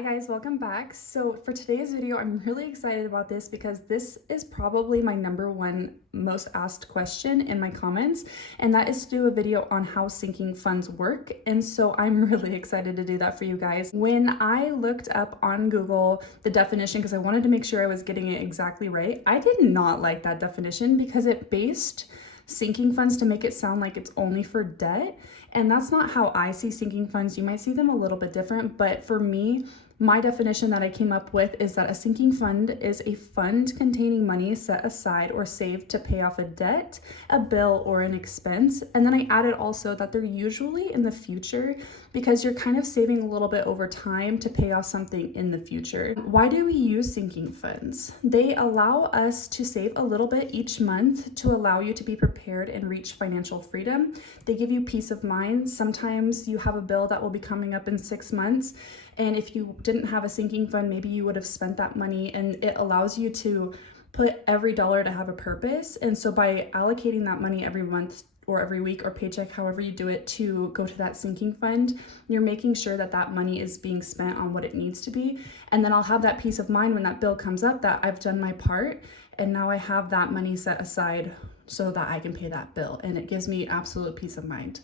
Hi guys, welcome back. So for today's video, I'm really excited about this because this is probably my number one most asked question in my comments, and that is to do a video on how sinking funds work. And so I'm really excited to do that for you guys. When I looked up on Google the definition, because I wanted to make sure I was getting it exactly right, I did not like that definition because it based sinking funds to make it sound like it's only for debt. And that's not how I see sinking funds. You might see them a little bit different, but for me, my definition that I came up with is that a sinking fund is a fund containing money set aside or saved to pay off a debt, a bill, or an expense. And then I added also that they're usually in the future because you're kind of saving a little bit over time to pay off something in the future. Why do we use sinking funds? They allow us to save a little bit each month to allow you to be prepared and reach financial freedom. They give you peace of mind. Sometimes you have a bill that will be coming up in 6 months, and if you didn't have a sinking fund, maybe you would have spent that money, and it allows you to put every dollar to have a purpose. And so by allocating that money every month or every week or paycheck, however you do it, to go to that sinking fund, you're making sure that that money is being spent on what it needs to be. And then I'll have that peace of mind when that bill comes up that I've done my part, and now I have that money set aside so that I can pay that bill. And it gives me absolute peace of mind.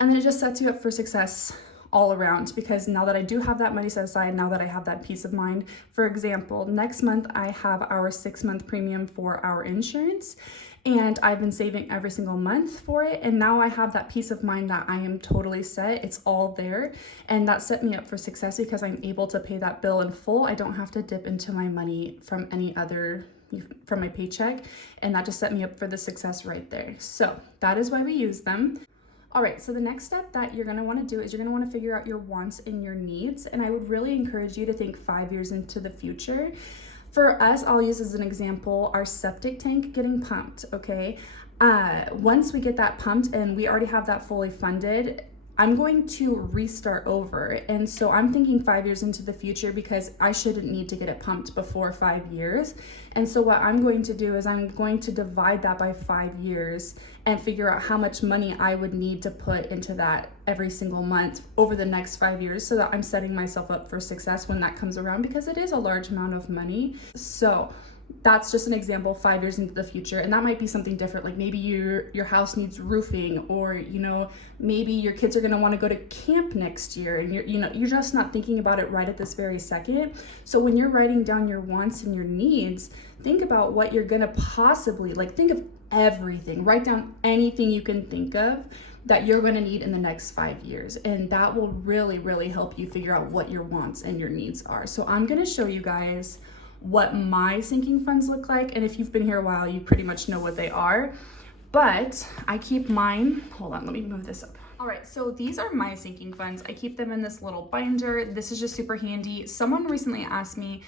And then it just sets you up for success all around, because now that I do have that money set aside, now that I have that peace of mind, for example, next month I have our 6-month premium for our insurance, and I've been saving every single month for it, and now I have that peace of mind that I am totally set. It's all there, and that set me up for success because I'm able to pay that bill in full. I don't have to dip into my money from from my paycheck, and that just set me up for the success right there. So that is why we use them. All right, so the next step that you're gonna wanna do is you're gonna wanna figure out your wants and your needs. And I would really encourage you to think 5 years into the future. For us, I'll use as an example, our septic tank getting pumped, okay? Once we get that pumped and we already have that fully funded, I'm going to restart over. And so I'm thinking 5 years into the future because I shouldn't need to get it pumped before 5 years. And so what I'm going to do is I'm going to divide that by 5 years and figure out how much money I would need to put into that every single month over the next 5 years, so that I'm setting myself up for success when that comes around, because it is a large amount of money. So that's just an example, 5 years into the future. And that might be something different. Like maybe your house needs roofing, or, maybe your kids are going to want to go to camp next year, and you're just not thinking about it right at this very second. So when you're writing down your wants and your needs, think about what you're going to possibly, think of everything, write down anything you can think of that you're going to need in the next 5 years. And that will really, really help you figure out what your wants and your needs are. So I'm going to show you guys what my sinking funds look like. And if you've been here a while, you pretty much know what they are. But I keep mine, hold on, let me move this up. All right, so these are my sinking funds. I keep them in this little binder. This is just super handy. Someone recently asked me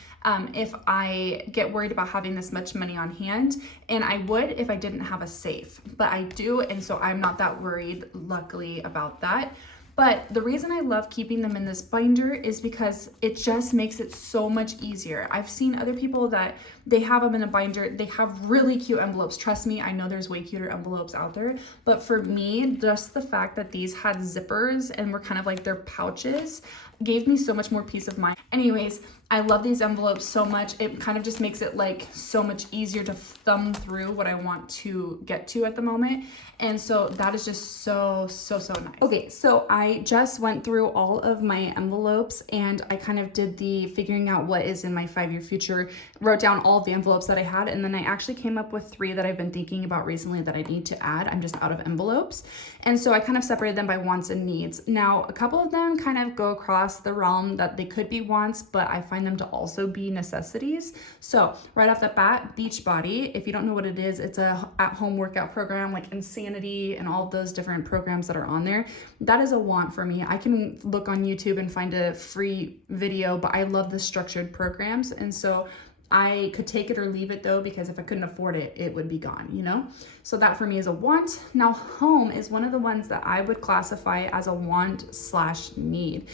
if I get worried about having this much money on hand, and I would if I didn't have a safe, but I do, and so I'm not that worried, luckily, about that. But the reason I love keeping them in this binder is because it just makes it so much easier. I've seen other people that they have them in a binder. They have really cute envelopes. Trust me, I know there's way cuter envelopes out there. But for me, just the fact that these had zippers and were kind of like their pouches gave me so much more peace of mind. Anyways, I love these envelopes so much. It kind of just makes it so much easier to thumb through what I want to get to at the moment. And so that is just so nice. Okay, so I just went through all of my envelopes and I kind of did the figuring out what is in my 5-year future, wrote down all of the envelopes that I had, and then I actually came up with 3 that I've been thinking about recently that I need to add. I'm just out of envelopes. And so I kind of separated them by wants and needs. Now, a couple of them kind of go across the realm that they could be wants, but I find them to also be necessities. So right off the bat, Beachbody. If you don't know what it is, it's a at-home workout program like Insanity and all of those different programs that are on there. That is a want for me. I can look on YouTube and find a free video, but I love the structured programs. And so I could take it or leave it though, because if I couldn't afford it, it would be gone, So that for me is a want. Now, home is one of the ones that I would classify as a want/need.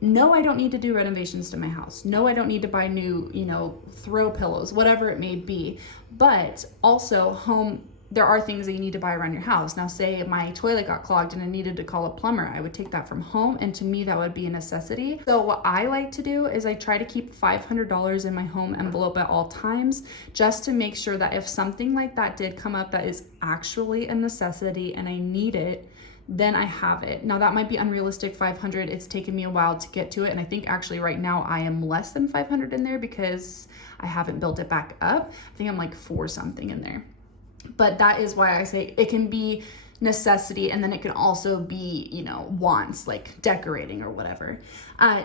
No, I don't need to do renovations to my house. No, I don't need to buy new, throw pillows, whatever it may be. But also home there are things that you need to buy around your house. Now, say my toilet got clogged and I needed to call a plumber, I would take that from home, and to me that would be a necessity. So what I like to do is I try to keep $500 in my home envelope at all times, just to make sure that if something like that did come up that is actually a necessity and I need it, then I have it. Now that might be unrealistic, 500. It's taken me a while to get to it. And I think actually right now I am less than 500 in there because I haven't built it back up. I think I'm like 4 something in there. But that is why I say it can be necessity, and then it can also be, you know, wants, like decorating or whatever.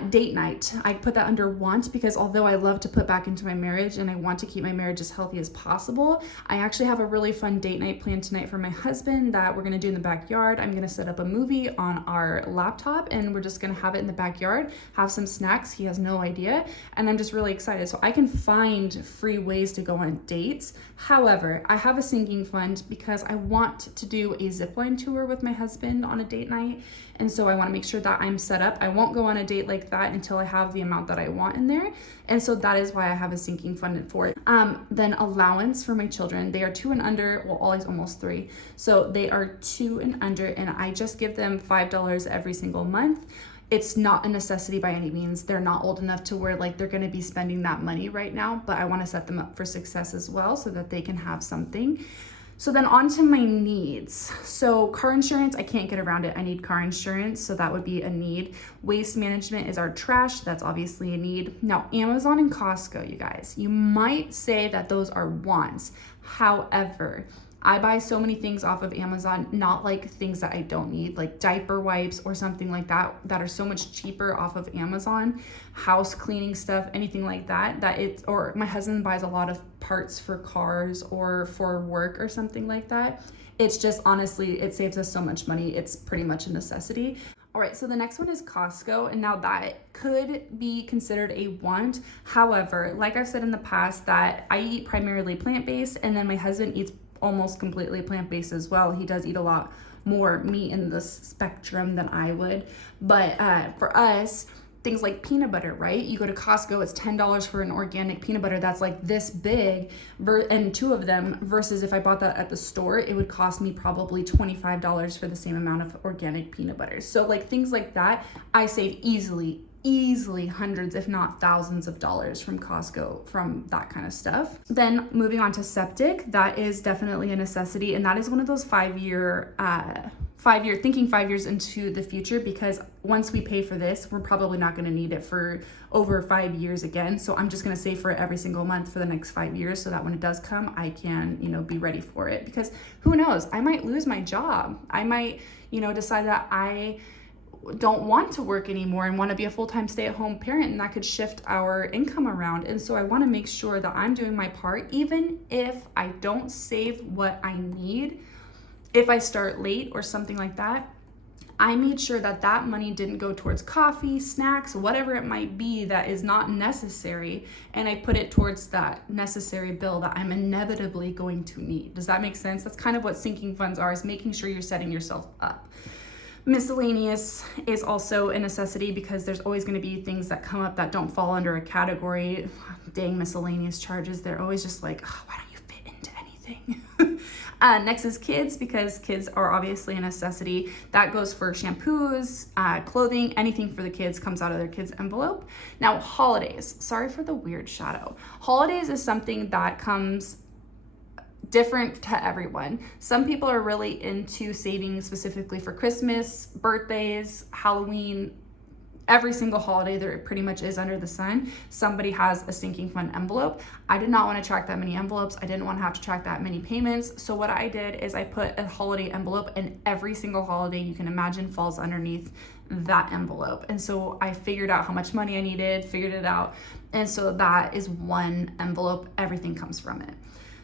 Date night, I put that under want, because although I love to put back into my marriage and I want to keep my marriage as healthy as possible, I actually have a really fun date night planned tonight for my husband that we're gonna do in the backyard. I'm gonna set up a movie on our laptop and we're just gonna have it in the backyard, have some snacks. He has no idea, and I'm just really excited. So I can find free ways to go on dates. However, I have a sinking fund because I want to do a zipline tour with my husband on a date night, and so I want to make sure that I'm set up. I won't go on a date like that until I have the amount that I want in there, and so that is why I have a sinking fund for it. Then allowance for my children. They are 2 and under, well, Ollie's almost 3, so they are 2 and under, and I just give them $5 every single month. It's not a necessity by any means. They're not old enough to where like they're gonna be spending that money right now, but I wanna set them up for success as well so that they can have something. So then on to my needs. So car insurance, I can't get around it. I need car insurance, so that would be a need. Waste management is our trash. That's obviously a need. Now, Amazon and Costco, you guys, you might say that those are wants. However, I buy so many things off of Amazon, not like things that I don't need, like diaper wipes or something like that, that are so much cheaper off of Amazon, house cleaning stuff, anything like that, or my husband buys a lot of parts for cars or for work or something like that. It's just, honestly, it saves us so much money. It's pretty much a necessity. All right, so the next one is Costco, and now that could be considered a want. However, like I've said in the past, that I eat primarily plant-based, and then my husband eats almost completely plant-based as well. He does eat a lot more meat in the spectrum than I would. But for us, things like peanut butter, right? You go to Costco, it's $10 for an organic peanut butter that's like this big, and 2 of them, versus if I bought that at the store, it would cost me probably $25 for the same amount of organic peanut butter. So like things like that, I save easily hundreds, if not thousands of dollars from Costco from that kind of stuff. Then moving on to septic, that is definitely a necessity, and that is one of those 5-year thinking 5 years into the future, because once we pay for this, we're probably not going to need it for over 5 years again. So I'm just going to save for it every single month for the next 5 years, so that when it does come, I can, you know, be ready for it. Because who knows, I might lose my job. I might, you know, decide that I don't want to work anymore and want to be a full-time stay-at-home parent, and that could shift our income around. And so I want to make sure that I'm doing my part, even if I don't save what I need. If I start late or something like that, I made sure that that money didn't go towards coffee, snacks, whatever it might be that is not necessary, and I put it towards that necessary bill that I'm inevitably going to need. Does that make sense? That's kind of what sinking funds are, is making sure you're setting yourself up. Miscellaneous is also a necessity, because there's always going to be things that come up that don't fall under a category. Dang miscellaneous charges. They're always just like, oh, why don't you fit into anything? Next is kids, because kids are obviously a necessity. That goes for shampoos, clothing, anything for the kids comes out of their kids' envelope. Now, holidays. Sorry for the weird shadow. Holidays is something that comes different to everyone. Some people are really into saving specifically for Christmas, birthdays, Halloween, every single holiday there pretty much is under the sun. Somebody has a sinking fund envelope. I did not want to track that many envelopes. I didn't want to have to track that many payments. So what I did is I put a holiday envelope, and every single holiday you can imagine falls underneath that envelope. And so I figured out how much money I needed, figured it out. And so that is one envelope. Everything comes from it.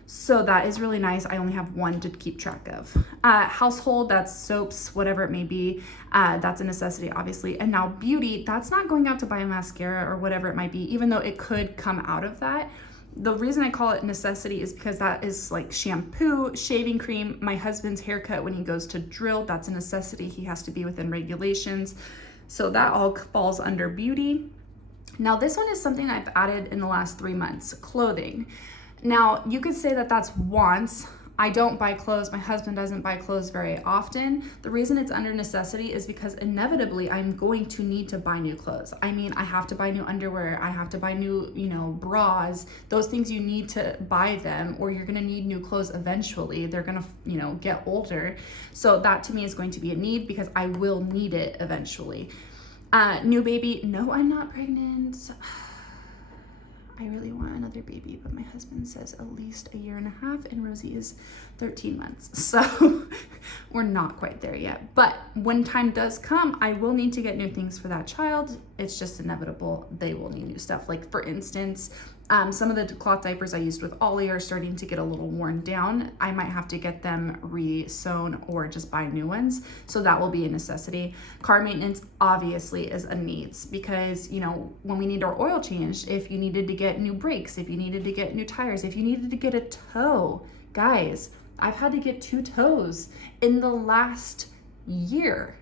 So that is really nice. I only have one to keep track of. Household, that's soaps, whatever it may be. That's a necessity, obviously. And now beauty, that's not going out to buy a mascara or whatever it might be, even though it could come out of that. The reason I call it necessity is because that is like shampoo, shaving cream, my husband's haircut when he goes to drill, that's a necessity. He has to be within regulations. So that all falls under beauty. Now this one is something I've added in the last 3 months, clothing. Now, you could say that that's wants. I don't buy clothes. My husband doesn't buy clothes very often. The reason it's under necessity is because inevitably I'm going to need to buy new clothes. I mean, I have to buy new underwear. I have to buy new, bras. Those things you need to buy them, or you're going to need new clothes eventually. They're going to, get older. So that to me is going to be a need because I will need it eventually. New baby. No, I'm not pregnant. I really want another baby, but my husband says at least a year and a half, and Rosie is 13 months. So we're not quite there yet. But when time does come, I will need to get new things for that child. It's just inevitable. They will need new stuff. Like for instance, some of the cloth diapers I used with Ollie are starting to get a little worn down. I might have to get them re-sewn or just buy new ones. So that will be a necessity. Car maintenance obviously is a needs because, when we need our oil changed, if you needed to get new brakes, if you needed to get new tires, if you needed to get a tow, guys, I've had to get 2 tows in the last year.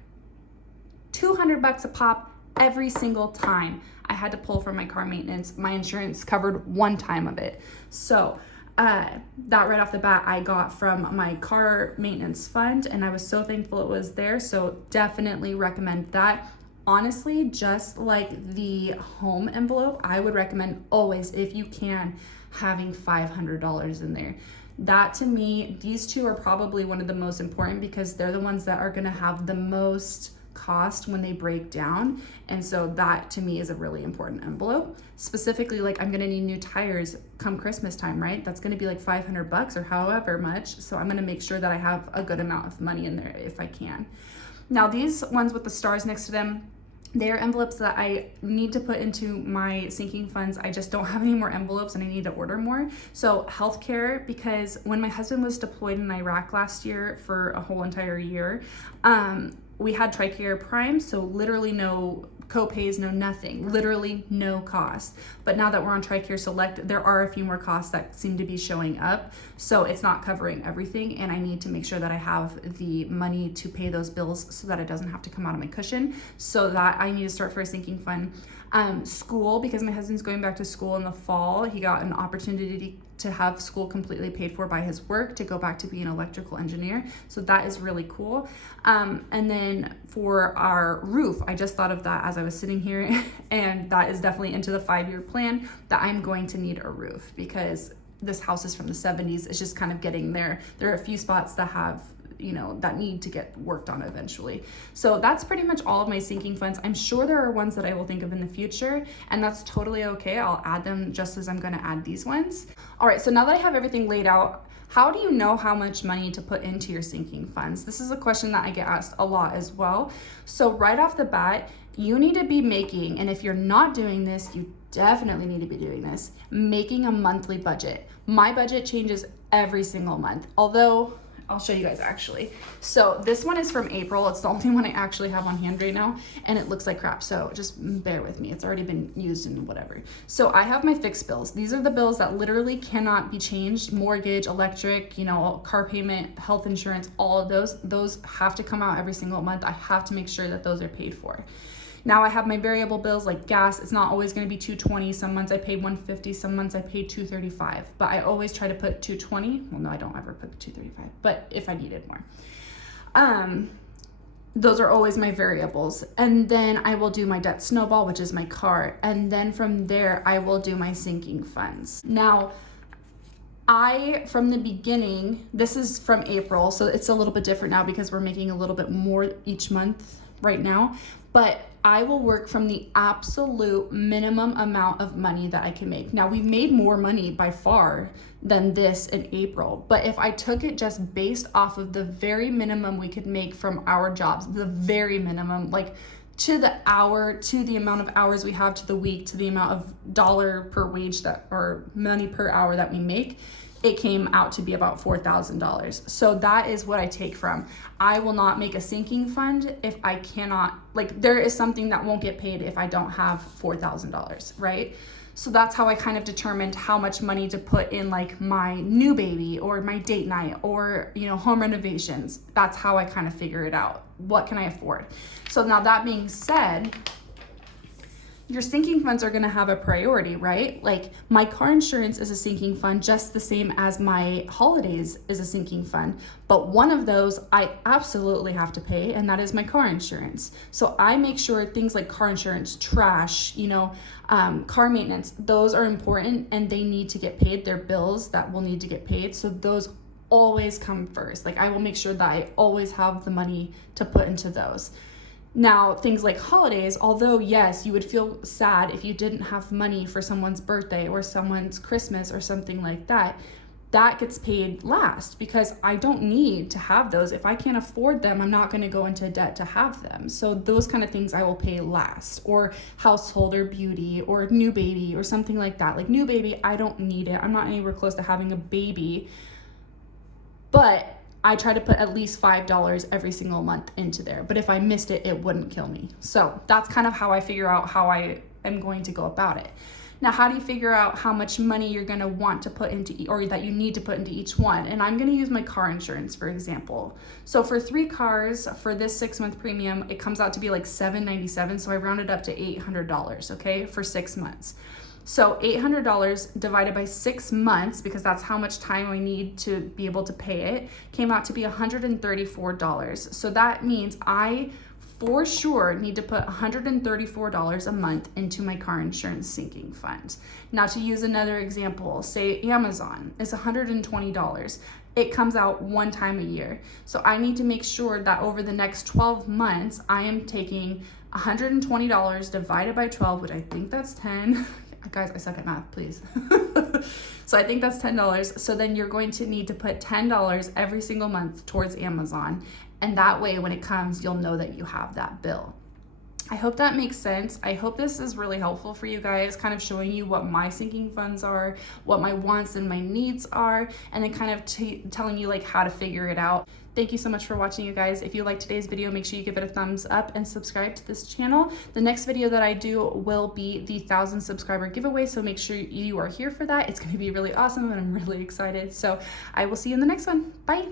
$200 a pop every single time I had to pull from my car maintenance. My insurance covered one time of it. So that right off the bat I got from my car maintenance fund, and I was so thankful it was there. So definitely recommend that. Honestly, just like the home envelope, I would recommend always, if you can, having $500 in there. That to me, these two are probably one of the most important because they're the ones that are going to have the most cost when they break down. And so that to me is a really important envelope. Specifically, like I'm going to need new tires come Christmas time, right? That's going to be like $500 or however much. So I'm going to make sure that I have a good amount of money in there if I can. Now these ones with the stars next to them, they are envelopes that I need to put into my sinking funds. I just don't have any more envelopes and I need to order more. So healthcare, because when my husband was deployed in Iraq last year for a whole entire year, we had TRICARE Prime, so literally no co-pays, no nothing, literally no cost. But now that we're on TRICARE Select, there are a few more costs that seem to be showing up. So it's not covering everything, and I need to make sure that I have the money to pay those bills so that it doesn't have to come out of my cushion. So that I need to start for a sinking fund. School, because my husband's going back to school in the fall. He got an opportunity to have school completely paid for by his work to go back to be an electrical engineer. So that is really cool. And then for our roof, I just thought of that as I was sitting here, and that is definitely into the 5-year plan that I'm going to need a roof because this house is from the 70s. It's just kind of getting there. There are a few spots that have that need to get worked on eventually. So that's pretty much all of my sinking funds. I'm sure there are ones that I will think of in the future, and that's totally okay. I'll add them just as I'm going to add these ones. All right, so now that I have everything laid out, how do you know how much money to put into your sinking funds? This is a question that I get asked a lot as well. So right off the bat, you need to be making, and if you're not doing this, you definitely need to be doing this, making a monthly budget. My budget changes every single month, although I'll show you guys actually. So this one is from April. It's the only one I actually have on hand right now, and it looks like crap. So just bear with me. It's already been used and whatever. So I have my fixed bills. These are the bills that literally cannot be changed. Mortgage, electric, car payment, health insurance, all of those have to come out every single month. I have to make sure that those are paid for. Now I have my variable bills like gas. It's not always going to be $2.20. Some months I pay $1.50. Some months I pay $2.35. But I always try to put $2.20. Well, no, I don't ever put $2.35. But if I needed more, those are always my variables. And then I will do my debt snowball, which is my car. And then from there, I will do my sinking funds. Now, from the beginning, this is from April, so it's a little bit different now because we're making a little bit more each month right now. But I will work from the absolute minimum amount of money that I can make. Now, we've made more money by far than this in April, but if I took it just based off of the very minimum we could make from our jobs, the very minimum, like to the hour, to the amount of hours we have, to the week, to the amount of dollar per wage or money per hour that we make, it came out to be about $4,000. So that is what I take from. I will not make a sinking fund if I cannot, there is something that won't get paid if I don't have $4,000, right? So that's how I kind of determined how much money to put in my new baby or my date night or, home renovations. That's how I kind of figure it out. What can I afford? So now that being said, your sinking funds are going to have a priority, right? Like my car insurance is a sinking fund just the same as my holidays is a sinking fund. But one of those I absolutely have to pay, and that is my car insurance. So I make sure things like car insurance, trash, car maintenance, those are important and they need to get paid. They're bills that will need to get paid. So those always come first. Like I will make sure that I always have the money to put into those. Now, things like holidays, although yes, you would feel sad if you didn't have money for someone's birthday or someone's Christmas or something like that, that gets paid last because I don't need to have those. If I can't afford them, I'm not going to go into debt to have them. So those kind of things I will pay last, or household or beauty or new baby or something like that. Like new baby, I don't need it. I'm not anywhere close to having a baby, but I try to put at least $5 every single month into there. But if I missed it, it wouldn't kill me. So that's kind of how I figure out how I am going to go about it. Now, how do you figure out how much money you're going to want to put into, or that you need to put into each one? And I'm going to use my car insurance, for example. So for 3 cars, for this 6-month premium, it comes out to be like $797. So I rounded up to $800, okay, for 6 months. So $800 divided by 6 months, because that's how much time I need to be able to pay it, came out to be $134. So that means I for sure need to put $134 a month into my car insurance sinking fund. Now, to use another example, say Amazon is $120. It comes out one time a year. So I need to make sure that over the next 12 months, I am taking $120 divided by 12, which I think that's 10. Guys, I suck at math, please. So I think that's $10. So then you're going to need to put $10 every single month towards Amazon. And that way, when it comes, you'll know that you have that bill. I hope that makes sense. I hope this is really helpful for you guys, kind of showing you what my sinking funds are, what my wants and my needs are, and then kind of telling you like how to figure it out. Thank you so much for watching, you guys. If you liked today's video, make sure you give it a thumbs up and subscribe to this channel. The next video that I do will be the 1,000 subscriber giveaway, so make sure you are here for that. It's going to be really awesome and I'm really excited. So I will see you in the next one. Bye.